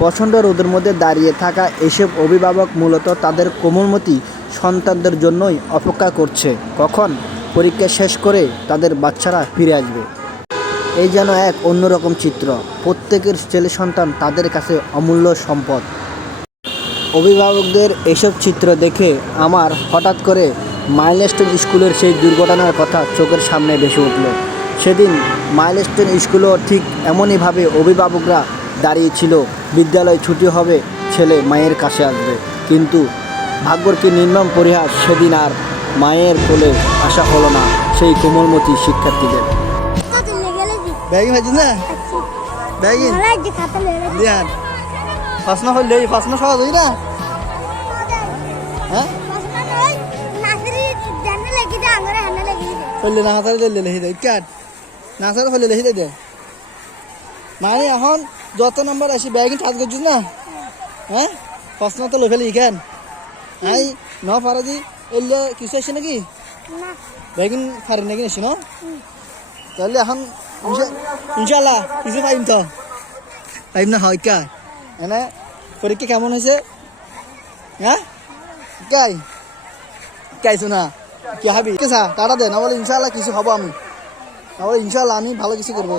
প্রচণ্ড রোদের মধ্যে দাঁড়িয়ে থাকা এসব অভিভাবক মূলত তাদের কোমলমতি সন্তানদের জন্যই অপেক্ষা করছে কখন পরীক্ষা শেষ করে তাদের বাচ্চারা ফিরে আসবে। এই যেন এক অন্যরকম চিত্র। প্রত্যেকের ছেলে সন্তান তাদের কাছে অমূল্য সম্পদ। অভিভাবকদের এসব চিত্র দেখে আমার হঠাৎ করে মাইলস্টোন স্কুলের সেই দুর্ঘটনার কথা চোখের সামনে ভেসে উঠল। সেদিন মাইলস্টোন স্কুলও ঠিক এমনইভাবে অভিভাবকরা দাঁড়িয়েছিল। বিদ্যালয় ছুটি হবে, ছেলে মায়ের কাছে আসবে, কিন্তু ভাগ্যর কি নির্মম পরিহাস, সেদিন আর মায়ের কোলে আসা হলো না সেই কোমলমতি শিক্ষার্থীদের। ব্যাগিং হয়েছে না? ব্যাগিং দিয়ান ফাসনা হইলে ফাসনা সহজ হই না? হ্যাঁ হইলে না হাতারে দিলে লেখি দেয় কাট না হাতারে হইলে লেখি দেয় মানে এখন যত নাম্বার আসি ব্যাগিং কাজ করছিস না? হ্যাঁ ফাসনা তো লেখে লিখেন আই ন পারে দি এলে কিছু আসে নাকি ব্যাগিং পারে নাকি এসে ন? তাহলে এখন ইনশাল্লাহ কিছু পাইম তো পাইম না হয় কা এনে পরীক্ষা কেমন হয়েছে? হ্যাঁ কাই কাইছো না কি হাবি টাটা দে না বলে ইনশাল্লাহ কিছু হবো আমি না বলে ইনশাল্লাহ আমি ভালো কিছু করবো।